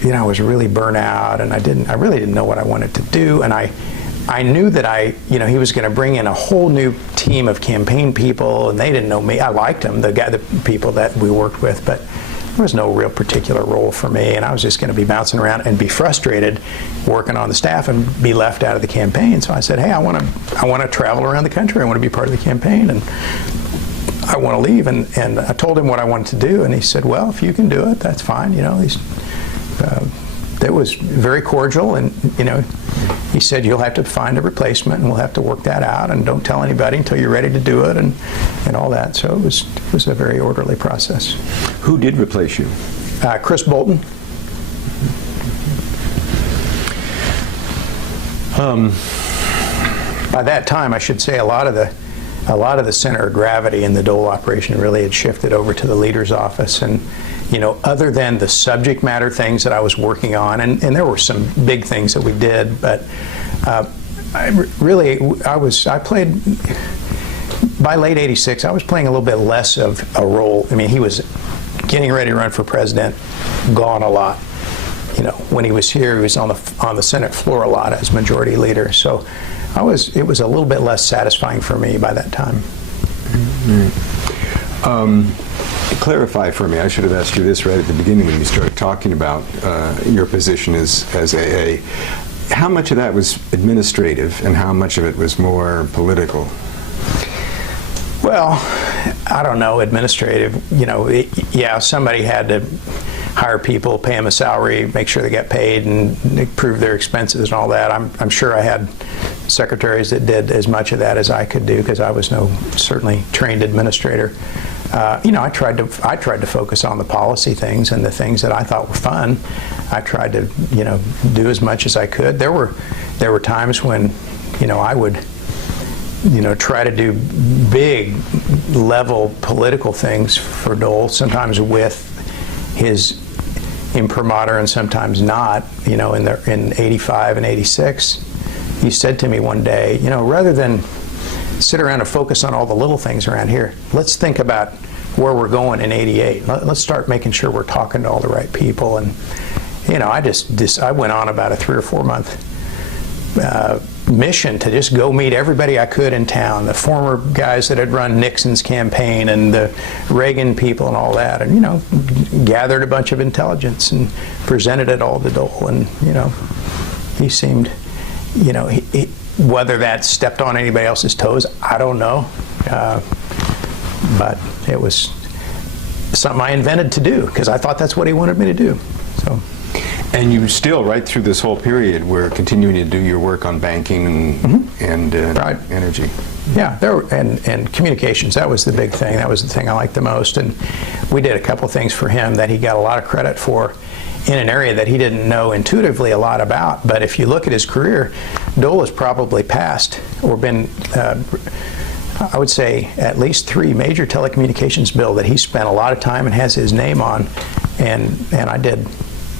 you know, I was really burnt out, and I really didn't know what I wanted to do, and I knew that you know, he was going to bring in a whole new team of campaign people, and they didn't know me. I liked them, the people that we worked with, but there was no real particular role for me, and I was just going to be bouncing around and be frustrated working on the staff and be left out of the campaign. So I said, hey, I want to travel around the country. I want to be part of the campaign, and I want to leave. And I told him what I wanted to do, and he said, well, if you can do it, that's fine. You know, it was very cordial, and you know, he said, you'll have to find a replacement, and we'll have to work that out, and don't tell anybody until you're ready to do it, and all that. So it was a very orderly process. Who did replace you? Chris Bolton. By that time, I should say, a lot of the center of gravity in the Dole operation really had shifted over to the leader's office. And, you know, other than the subject matter things that I was working on, and there were some big things that we did, but I played, by late '86, I was playing a little bit less of a role. I mean, he was getting ready to run for president, gone a lot. You know, when he was here, he was on the Senate floor a lot as majority leader. So it was a little bit less satisfying for me by that time. Clarify for me, I should have asked you this right at the beginning when you started talking about your position as AA. How much of that was administrative and how much of it was more political? Well, I don't know, administrative. You know, yeah, somebody had to hire people, pay them a salary, make sure they get paid, and prove their expenses and all that. I'm sure I had secretaries that did as much of that as I could do, because I was no certainly trained administrator. You know, I tried to focus on the policy things and the things that I thought were fun. I tried to, you know, do as much as I could. There were times when, you know, I would, you know, try to do big level political things for Dole, sometimes with his imprimatur and sometimes not. You know, in '85 and '86, he said to me one day, you know, rather than sit around and focus on all the little things around here, let's think about where we're going in '88. Let's start making sure we're talking to all the right people. And, you know, I went on about a 3 or 4 month mission to just go meet everybody I could in town, the former guys that had run Nixon's campaign and the Reagan people and all that, and, you know, gathered a bunch of intelligence and presented it all to Dole. And, you know, he seemed, you know, whether that stepped on anybody else's toes, I don't know, but it was something I invented to do because I thought that's what he wanted me to do. So. And you still, right through this whole period, were continuing to do your work on banking and right. Energy. Yeah, and communications, that was the big thing. That was the thing I liked the most. And we did a couple things for him that he got a lot of credit for in an area that he didn't know intuitively a lot about. But if you look at his career, Dole has probably passed or been, I would say, at least 3 major telecommunications bills that he spent a lot of time and has his name on. And I did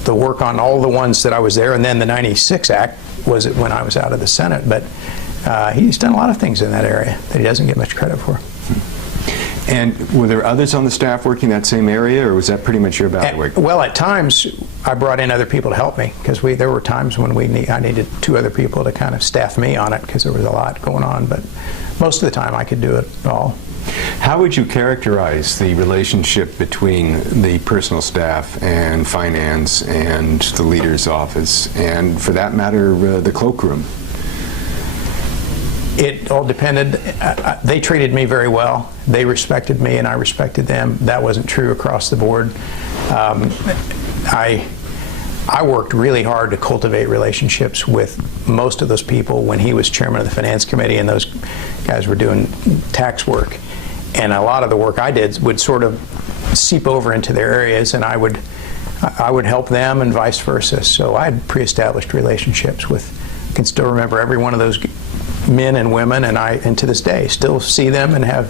the work on all the ones that I was there, and then the '96 Act was it when I was out of the Senate. But he's done a lot of things in that area that he doesn't get much credit for. And were there others on the staff working that same area, or was that pretty much your bailiwick? Well, at times I brought in other people to help me, because there were times when I needed 2 other people to kind of staff me on it because there was a lot going on. But most of the time I could do it all. How would you characterize the relationship between the personal staff and finance and the leader's office, and for that matter, the cloakroom? It all depended. They treated me very well. They respected me and I respected them. That wasn't true across the board. I worked really hard to cultivate relationships with most of those people when he was chairman of the finance committee and those guys were doing tax work. And a lot of the work I did would sort of seep over into their areas, and I would help them and vice versa. So I had pre-established relationships with, I can still remember every one of those men and women, and to this day still see them and have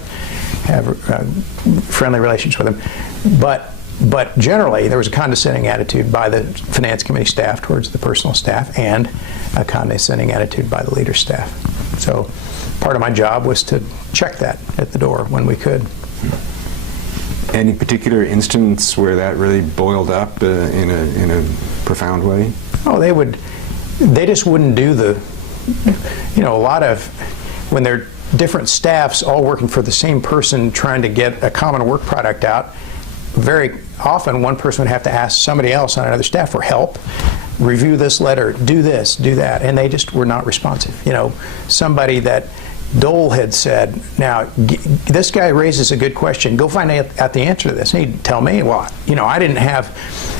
friendly relations with them. But generally there was a condescending attitude by the finance committee staff towards the personal staff, and a condescending attitude by the leader's staff. So part of my job was to check that at the door when we could. Any particular instance where that really boiled up in a profound way? Oh, they just wouldn't do the, you know, a lot of, when they're different staffs all working for the same person trying to get a common work product out, very often one person would have to ask somebody else on another staff for help, review this letter, do this, do that, and they just were not responsive. You know, somebody that Dole had said, now, this guy raises a good question. Go find out the answer to this. And he'd tell me, well, you know, I didn't have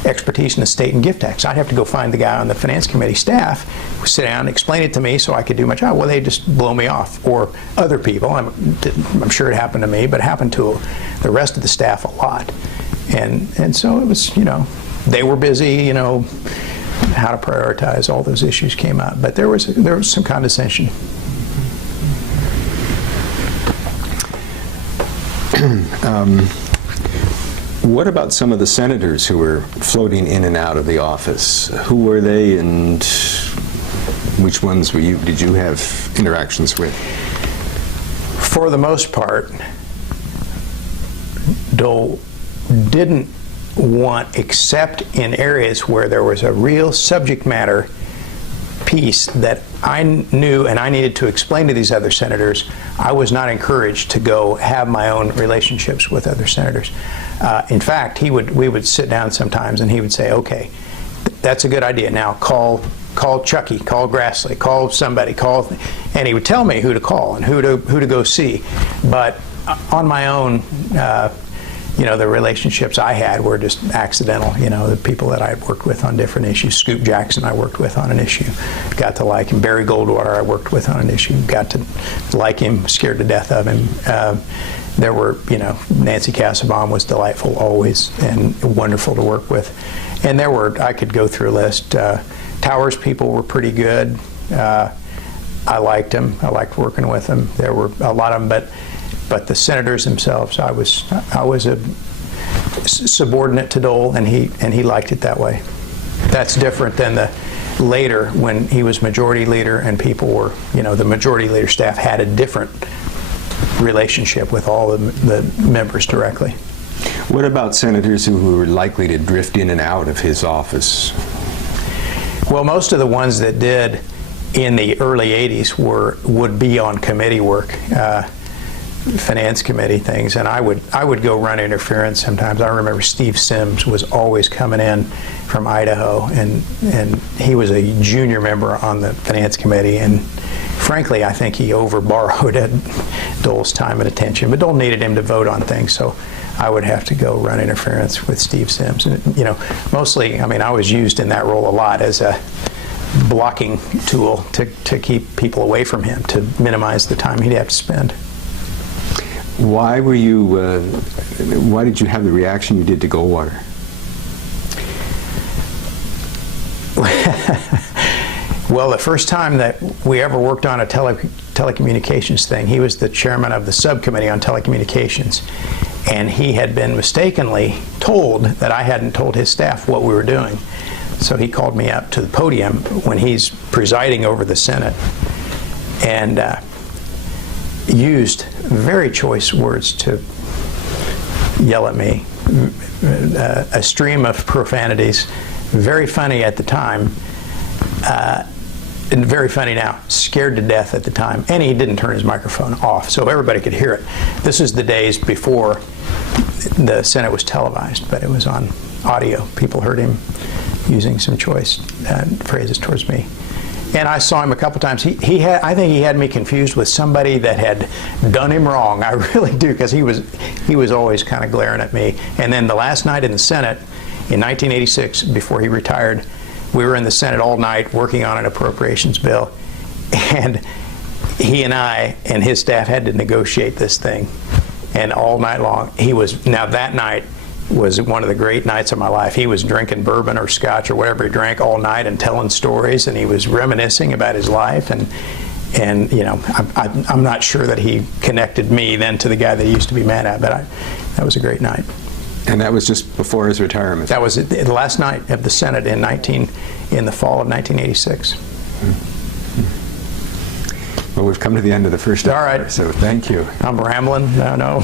expertise in the state and gift tax. I'd have to go find the guy on the finance committee staff, sit down and explain it to me so I could do my job. Well, they just blow me off. Or other people. I'm sure it happened to me, but it happened to the rest of the staff a lot. And so it was, you know, they were busy, you know, how to prioritize, all those issues came up. But there was some condescension. What about some of the senators who were floating in and out of the office? Who were they, and which ones did you have interactions with? For the most part, Dole didn't want, except in areas where there was a real subject matter piece that I knew and I needed to explain to these other senators, I was not encouraged to go have my own relationships with other senators. In fact, we would sit down sometimes and he would say, okay, that's a good idea. Now call Chucky, call Grassley, call somebody, and he would tell me who to call and who to go see. But on my own, you know, the relationships I had were just accidental. You know, the people that I had worked with on different issues. Scoop Jackson I worked with on an issue. Got to like him. Barry Goldwater I worked with on an issue. Got to like him, scared to death of him. There were, you know, Nancy Kassebaum was delightful always and wonderful to work with. And there were, I could go through a list. Towers people were pretty good. I liked them. I liked working with them. There were a lot of them, but the senators themselves, I was a subordinate to Dole, and he liked it that way. That's different than the later when he was majority leader and people were, you know, the majority leader staff had a different relationship with all the members directly. What about senators who were likely to drift in and out of his office? Well, most of the ones that did in the early 80s would be on committee work. Finance committee things, and I would go run interference sometimes. I remember Steve Sims was always coming in from Idaho, and he was a junior member on the finance committee, and frankly I think he overborrowed at Dole's time and attention, but Dole needed him to vote on things, so I would have to go run interference with Steve Sims. And you know, mostly, I mean, I was used in that role a lot as a blocking tool to keep people away from him, to minimize the time he'd have to spend. Why did you have the reaction you did to Goldwater? Well, the first time that we ever worked on a telecommunications thing, he was the chairman of the subcommittee on telecommunications, and he had been mistakenly told that I hadn't told his staff what we were doing. So he called me up to the podium when he's presiding over the Senate, and used very choice words to yell at me, a stream of profanities, very funny at the time, and very funny now, scared to death at the time, and he didn't turn his microphone off so everybody could hear it. This is the days before the Senate was televised, but it was on audio. People heard him using some choice phrases towards me. And I saw him a couple times. I think he had me confused with somebody that had done him wrong. I really do, because he was always kind of glaring at me. And then the last night in the Senate, in 1986, before he retired, we were in the Senate all night working on an appropriations bill, and he and I and his staff had to negotiate this thing. And all night long, now that night was one of the great nights of my life. He was drinking bourbon or scotch or whatever he drank all night and telling stories, and he was reminiscing about his life, and you know, I'm not sure that he connected me then to the guy that he used to be mad at, but that was a great night. And that was just before his retirement? That was the last night of the Senate in the fall of 1986. Well, we've come to the end of the first hour, all right. So thank you. I'm rambling. No.